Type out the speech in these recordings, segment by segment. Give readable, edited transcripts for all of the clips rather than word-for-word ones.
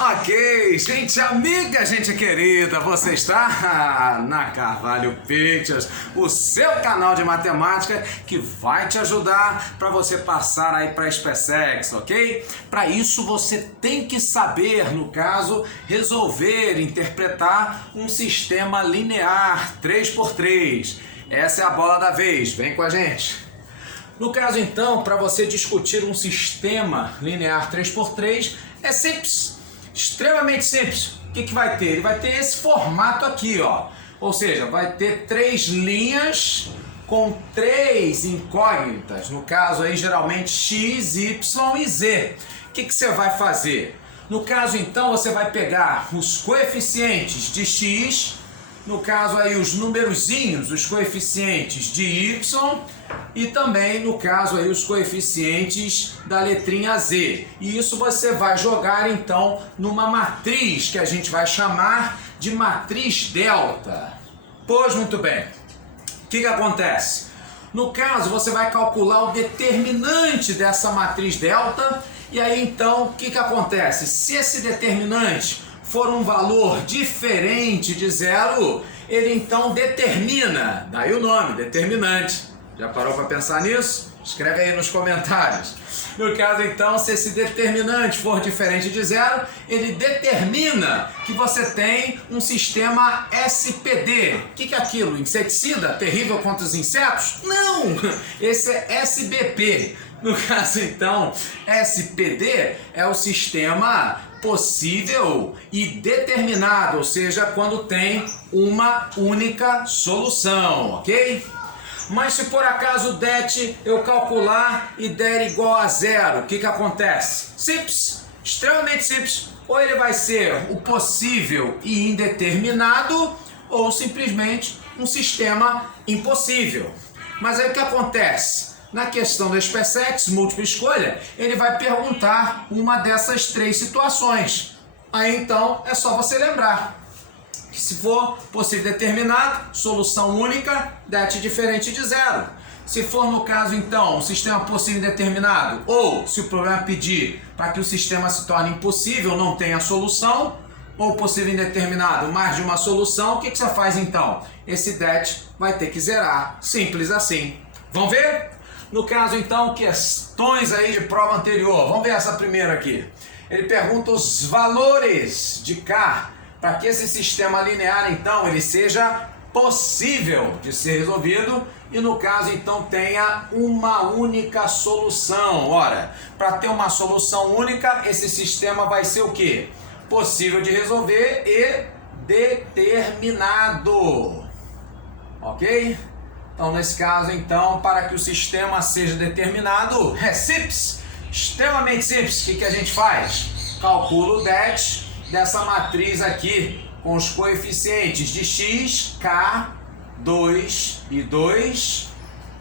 Ok, gente amiga, gente querida, você está na Carvalho Pictures, o seu canal de matemática que vai te ajudar para você passar aí para a SpaceX, ok? Para isso você tem que saber, no caso, resolver, interpretar um sistema linear 3x3. Essa é a bola da vez, vem com a gente. No caso então, para você discutir um sistema linear 3x3, é simples. Extremamente simples. O que vai ter? Ele vai ter esse formato aqui, ó. Ou seja, vai ter três linhas com três incógnitas. No caso aí, geralmente x, y e z. O que você vai fazer? No caso então, você vai pegar os coeficientes de x, no caso aí os numerozinhos, os coeficientes de y e também no caso aí os coeficientes da letrinha z. E isso você vai jogar então numa matriz que a gente vai chamar de matriz delta. Pois muito bem. O que acontece? No caso você vai calcular o determinante dessa matriz delta e aí então o que acontece? Se esse determinante for um valor diferente de zero, ele então determina, daí o nome, determinante. Já parou para pensar nisso? Escreve aí nos comentários. No caso então, se esse determinante for diferente de zero, ele determina que você tem um sistema SPD. O que é aquilo? Inseticida? Terrível contra os insetos? Não! Esse é SBP. No caso então, SPD é o sistema possível e determinado, ou seja, quando tem uma única solução, ok? Mas se por acaso det eu calcular e der igual a zero, o que acontece? Simples, extremamente simples. Ou ele vai ser o possível e indeterminado, ou simplesmente um sistema impossível. Mas aí o que acontece? Na questão da SpaceX, múltipla escolha, ele vai perguntar uma dessas três situações. Aí então é só você lembrar que se for possível determinado, solução única, det diferente de zero. Se for no caso então um sistema possível indeterminado, ou se o problema pedir para que o sistema se torne impossível, não tenha solução, ou possível indeterminado, mais de uma solução, o que você faz então? Esse det vai ter que zerar, simples assim. Vamos ver? No caso, então, questões aí de prova anterior. Vamos ver essa primeira aqui. Ele pergunta os valores de K para que esse sistema linear, então, ele seja possível de ser resolvido e, no caso, então, tenha uma única solução. Ora, para ter uma solução única, esse sistema vai ser o quê? Possível de resolver e determinado. Ok? Então, nesse caso, então, para que o sistema seja determinado, é simples, extremamente simples. O que a gente faz? Calcula o det dessa matriz aqui, com os coeficientes de x, k, 2 e 2,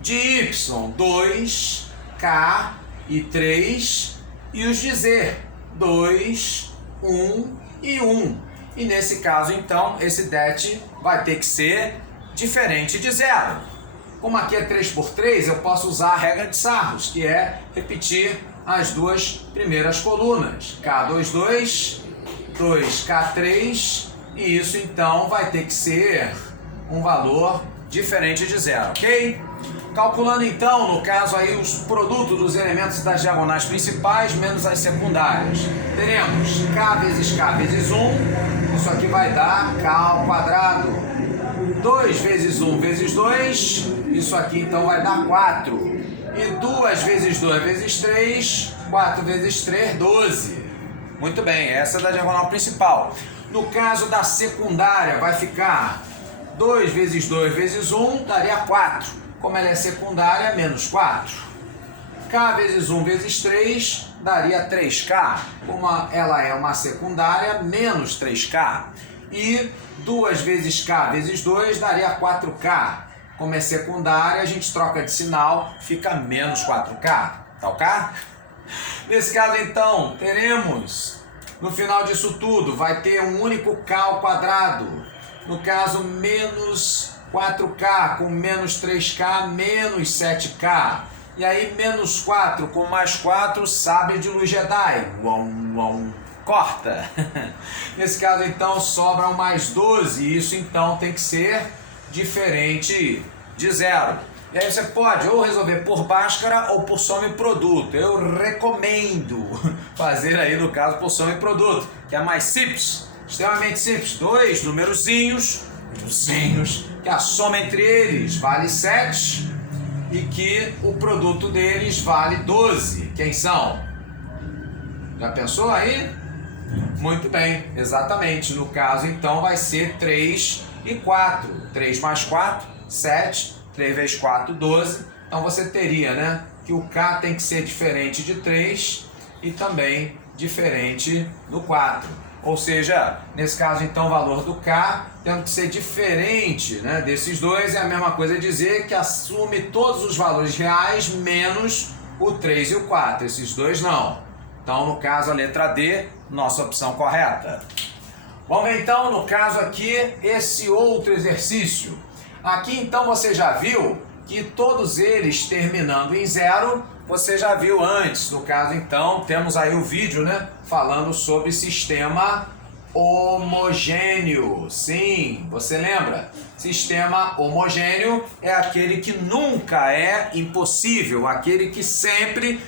de y, 2, k e 3, e os de z, 2, 1 e 1. E nesse caso, então, esse det vai ter que ser diferente de zero. Como aqui é 3x3, eu posso usar a regra de Sarros, que é repetir as duas primeiras colunas. K22, 2K3, e isso então vai ter que ser um valor diferente de zero, ok? Calculando então, no caso aí, os produtos dos elementos das diagonais principais menos as secundárias. Teremos K vezes 1, isso aqui vai dar K ao quadrado. 2 vezes 1 vezes 2, isso aqui então vai dar 4. E 2 vezes 2 vezes 3, 4 vezes 3, 12. Muito bem, essa é da diagonal principal. No caso da secundária, vai ficar 2 vezes 2 vezes 1, daria 4. Como ela é secundária, menos 4. K vezes 1 vezes 3, daria 3K. Como ela é uma secundária, menos 3K. E 2 vezes K vezes 2 daria 4K. Como é secundária, a gente troca de sinal, fica menos 4K. Tá ok? Nesse caso, então, teremos, no final disso tudo, vai ter um único K ao quadrado. No caso, menos 4K com menos 3K, menos 7K. E aí, menos 4 com mais 4, sabre de luz Jedi. corta. Nesse caso, então, sobra um mais 12, e isso, então, tem que ser diferente de zero. E aí você pode ou resolver por Bhaskara ou por soma e produto. Eu recomendo fazer aí, no caso, por soma e produto, que é mais simples, extremamente simples. Dois numerozinhos, que a soma entre eles vale 7 e que o produto deles vale 12. Quem são? Já pensou aí? Muito bem, exatamente. No caso, então, vai ser 3 e 4. 3 mais 4, 7. 3 vezes 4, 12. Então, você teria, né, que o K tem que ser diferente de 3 e também diferente do 4. Ou seja, nesse caso, então, o valor do K tem que ser diferente, né, desses dois. É a mesma coisa dizer que assume todos os valores reais menos o 3 e o 4. Esses dois não. Então, no caso, a letra D, nossa opção correta. Vamos ver, então, no caso aqui, esse outro exercício. Aqui, então, você já viu que todos eles terminando em zero, você já viu antes. No caso, então, temos aí o vídeo, né, falando sobre sistema homogêneo. Sim, você lembra? Sistema homogêneo é aquele que nunca é impossível, aquele que sempre,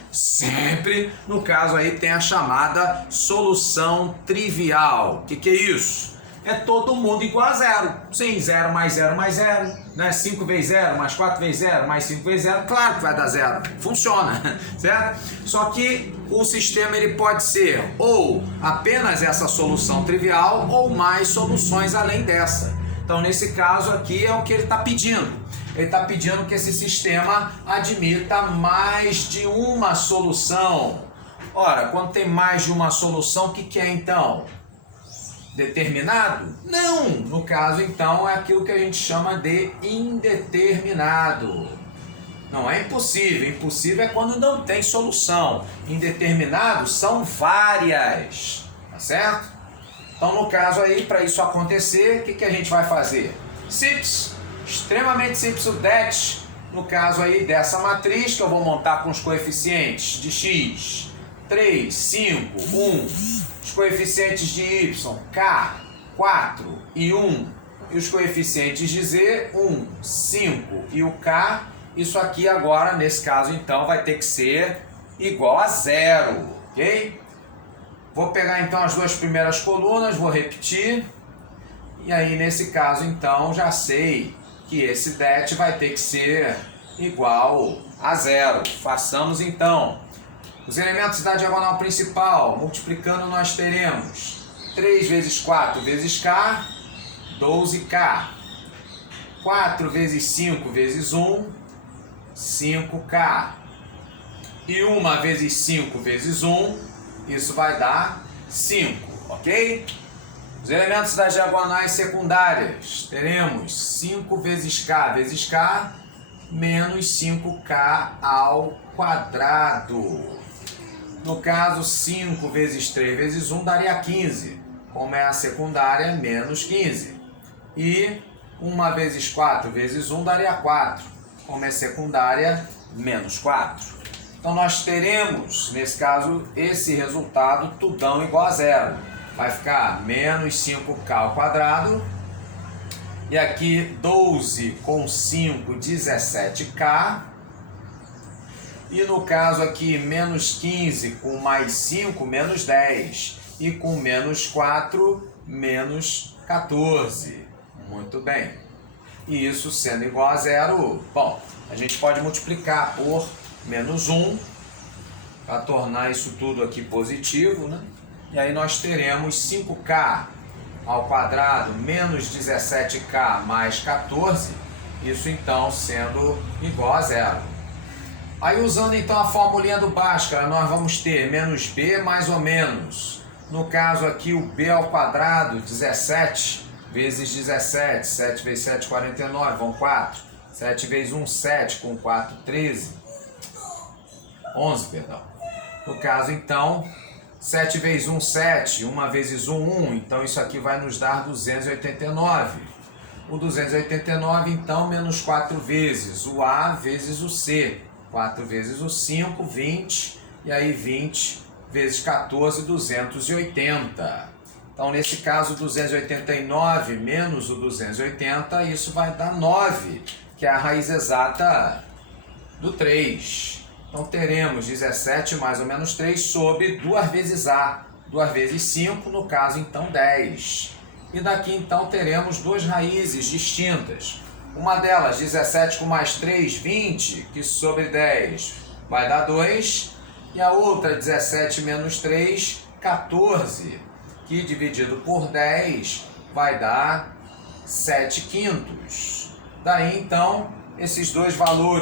no caso aí, tem a chamada solução trivial. O que é isso? É todo mundo igual a zero. Sim, 0 mais 0 mais 0, né? 5 vezes 0, mais 4 vezes 0, mais 5 vezes 0, claro que vai dar zero. Funciona, certo? Só que o sistema ele pode ser ou apenas essa solução trivial ou mais soluções além dessa. Então, nesse caso aqui é o que ele está pedindo. Ele está pedindo que esse sistema admita mais de uma solução. Ora, quando tem mais de uma solução, o que é então? Determinado? Não! No caso, então, é aquilo que a gente chama de indeterminado. Não é impossível. Impossível é quando não tem solução. Indeterminado são várias. Tá certo? Então, no caso aí, para isso acontecer, o que a gente vai fazer? Simples. Extremamente simples o det. No caso aí dessa matriz, que eu vou montar com os coeficientes de x. 3, 5, 1. Os coeficientes de y, k, 4 e 1. E os coeficientes de z, 1, 5 e o k. Isso aqui agora, nesse caso, então, vai ter que ser igual a zero, ok? Vou pegar, então, as duas primeiras colunas, vou repetir. E aí, nesse caso, então, já sei que esse det vai ter que ser igual a zero. Façamos, então. Os elementos da diagonal principal, multiplicando, nós teremos 3 vezes 4 vezes k, 12k. 4 vezes 5 vezes 1, 5k. E 1 vezes 5 vezes 1, isso vai dar 5, ok? Os elementos das diagonais secundárias, teremos 5 vezes k, menos 5k ao quadrado. No caso, 5 vezes 3 vezes 1 daria 15. Como é a secundária, menos 15. E 1 vezes 4 vezes 1 daria 4. Como é secundária, menos 4. Então, nós teremos, nesse caso, esse resultado tudão igual a zero. Vai ficar menos 5k ao quadrado. E aqui, 12 com 5, 17k. E no caso aqui, menos 15 com mais 5, menos 10. E com menos 4, menos 14. Muito bem. E isso sendo igual a zero, bom, a gente pode multiplicar por menos 1 para tornar isso tudo aqui positivo, né? E aí nós teremos 5k ao quadrado menos 17k mais 14. Isso então sendo igual a zero. Aí, usando então a formulinha do Bhaskara, nós vamos ter menos b mais ou menos. No caso aqui, o b ao quadrado, 17 vezes 17. 7 vezes 7, 49, vão 4. 7 vezes 1, 7, com 4, 13. 11, perdão. No caso, então, 7 vezes 1, 7. 1 vezes 1, 1. Então, isso aqui vai nos dar 289. O 289, então, menos 4 vezes o a vezes o c. 4 vezes o 5, 20, e aí 20 vezes 14, 280. Então, nesse caso, 289 menos o 280, isso vai dar 9, que é a raiz exata do 3. Então, teremos 17 mais ou menos 3 sobre 2 vezes A. 2 vezes 5, no caso, então, 10. E daqui, então, teremos duas raízes distintas. Uma delas, 17 com mais 3, 20, que sobre 10 vai dar 2. E a outra, 17 menos 3, 14, que dividido por 10 vai dar 7 quintos. Daí, então, esses dois valores